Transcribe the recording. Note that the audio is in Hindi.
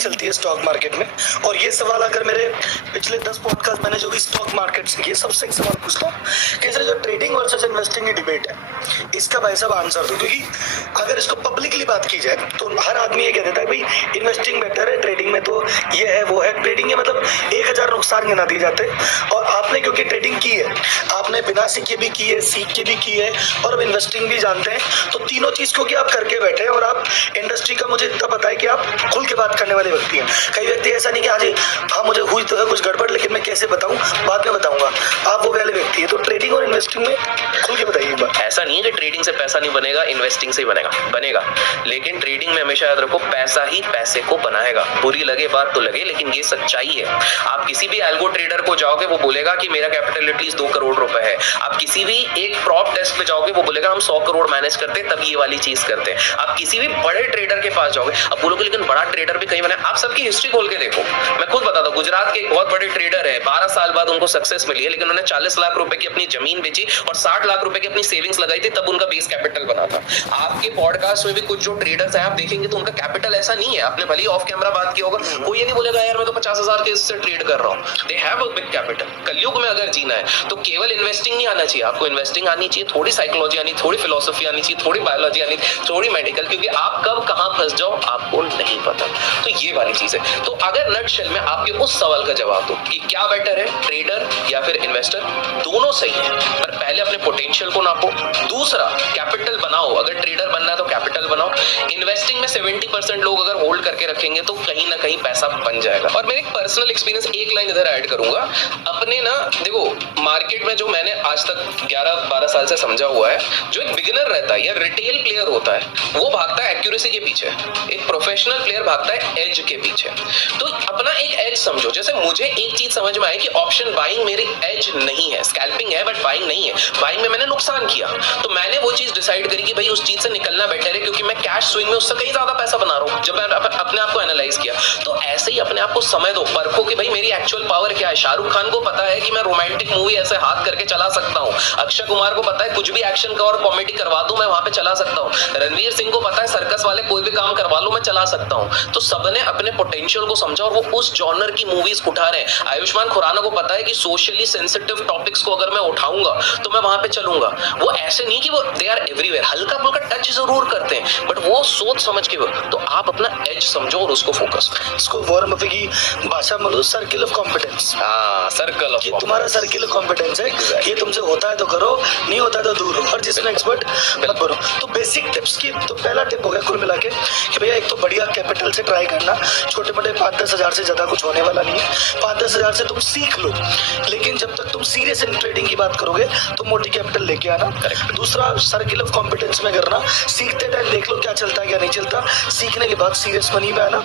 चलती है स्टॉक मार्केट में। और ये सवाल अगर मेरे पिछले 10 पॉडकास्ट मैंने जो भी स्टॉक मार्केट से किए, सबसे एक सवाल पूछता हूँ कि सर जो ट्रेडिंग वर्सेस इन्वेस्टिंग की डिबेट है, इसका भाई साहब आंसर दो। क्योंकि अगर इसको पब्लिकली बात की जाए तो हर आदमी ये कह देता है भाई इन्वेस्टिंग बेटर है, ट्रेडिंग में तो ये है वो है। ट्रेडिंग के मतलब 1000 नुकसान गिना दिए जाते। और आपने क्योंकि ट्रेडिंग की है, आपने बिना सीखे भी की है, सीख के भी की है, और अब इन्वेस्टिंग भी जानते हैं, तो तीनों चीज क्योंकि आप करके बैठे हैं। और आप इंडस्ट्री का मुझे इतना पता है कि आप खुल के बात करने वाले व्यक्ति हैं। कई व्यक्ति ऐसा नहीं कि हाँ मुझे हुई तो है कुछ गड़बड़, लेकिन मैं कैसे बताऊं, बाद में बताऊंगा। आप वो वाले व्यक्ति है। तो ट्रेडिंग और इन्वेस्टिंग में खुल के बताइए एक बार। ऐसा नहीं है कि ट्रेडिंग से पैसा नहीं बनेगा, इन्वेस्टिंग से ही बनेगा। लेकिन ट्रेडिंग में हमेशा याद रखो, पैसा ही पैसे को बनाएगा। बुरी लगे बात तो लगे, लेकिन ये सच्चाई है। आप किसी भी एल्गो ट्रेडर को जाओगे, वो बोलेगा कि मेरा कैपिटल एटलीस्ट 2 करोड़ रुपए है। आप किसी भी एक प्रॉप डेस्क पे जाओगे, वो बोलेगा हम 100 करोड़ मैनेज करते हैं, तब ये वाली चीज करते हैं। आप किसी भी बड़े ट्रेडर के पास जाओगे, अब बोलोगे लेकिन बड़ा ट्रेडर भी कहीं बना। आप सबकी हिस्ट्री खोल के देखो। मैं खुद बताता हूँ, गुजरात के एक बहुत बड़े ट्रेडर है, 12 साल बाद उनको सक्सेस मिली है, लेकिन उन्होंने 40 लाख रुपए की अपनी जमीन बेची और 60 लाख रुपए की अपनी सेविंग्स लगाई थी, तब उनका बेस कैपिटल बना था। आपके पॉडकास्ट में भी कुछ जो ट्रेडर्स हैं, आप देखेंगे तो उनका कैपिटल ऐसा नहीं है। आपने भले ही ऑफ कैमरा बात किया होगा, कोई ये नहीं बोलेगा यार मैं तो 50,000 के इससे ट्रेड कर रहा हूँ। They have a big capital. कलयुग में अगर जीना है तो केवल इन्वेस्टिंग नहीं आना चाहिए, आपको इन्वेस्टिंग आनी चाहिए, थोड़ी साइकोलॉजी आनी, थोड़ी फिलोसफी आनी चाहिए, थोड़ी बायोलॉजी आनी, थोड़ी मेडिकल, क्योंकि आप कब कहां फंस जाओ आपको नहीं पता। तो ये वाली चीज है। तो अगर नटशेल में आपके उस सवाल का जवाब दो कि क्या बेटर है, ट्रेडर या फिर इन्वेस्टर, दोनों सही है, पर पहले अपने पोटेंशियल को नापो। दूसरा, कैपिटल बनाओ। अगर ट्रेडर बनना है तो कैपिटल बनाओ। इन्वेस्टिंग में 70% लोग अगर होल्ड करके रखेंगे तो कहीं ना कहीं पैसा बन जाएगा। और मेरे पर्सनल एक्सपीरियंस, एक लाइन इधर ऐड करूंगा अपने ना, देखो मार्केट में जो मैंने आज तक 11-12 साल से समझा हुआ है, जो एक बिगिनर रहता है या रिटेल प्लेयर होता है, वो भागता है एक्यूरेसी के पीछे, एक प्रोफेशनल प्लेयर भागता है एज के पीछे। तो अपना एक एज समझो। जैसे मुझे एक चीज समझ में आई कि ऑप्शन बाइंग मेरी एज नहीं है, स्कैल्पिंग है बट बाइंग नहीं है। बाइंग में मैंने नुकसान किया, तो मैंने वो चीज डिसाइड करी कि भाई उस चीज से निकलना बेटर है, क्योंकि मैं कैश स्विंग में उससे कहीं ज्यादा पैसा बना रहा हूं। जब मैं अपने आप को एनालाइज किया, तो ऐसे ही अपने आप को समय दो, परखो कि भाई मेरी एक्चुअल पावर क्या है। शाहरुख खान को पता है कि मैं रोमांटिक मूवी ऐसे हाथ करके चला सकता हूं। अक्षय कुमार को पता है कुछ भी एक्शन का और कॉमेडी करवा दूं मैं वहां पे चला सकता हूं। रणवीर सिंह को पता है सर्कस वाले कोई भी काम करवा लो मैं चला सकता हूं। तो सबने अपने पोटेंशियल को समझा और वो उस जॉनर की मूवीज उठा रहे हैं। आयुष्मान खुराना को पता है कि सोशली सेंसिटिव टॉपिक्स को अगर मैं उठाऊंगा तो मैं वहां पे चलूंगा। वो ऐसे नहीं कि वो दे आर एवरीवेयर, हल्का फुल्का टच जरूर करते हैं, बट वो सोच समझ के। तो आप अपना एज समझो और उसको फोकस। इसको वॉरेन बफे की भाषा में circle of competence. Circle of, ये तुम्हारा सर्किल ऑफ कॉम्पिटेंस है। ये तुमसे होता है तो करो, नहीं होता है तो दूर हो, और जिसमें एक्सपर्ट मत बनो। तो बेसिक टिप्स की तो पहला टिप हो गया कुल मिला के कि भैया एक तो बढ़िया कैपिटल से ट्राई करना। छोटे मोटे 5-10 हजार से ज्यादा कुछ होने वाला नहीं है। 5-10 हजार से तुम सीख लो, लेकिन जब तक तुम सीरियस इन ट्रेडिंग की बात करोगे तो मोटी कैपिटल लेके आना। दूसरा, सर्किल ऑफ कॉम्पिटेंस में करना। सीखते टाइम देख लो क्या चलता है क्या नहीं चलता, सीखने के बाद सीरियस मनी में आना।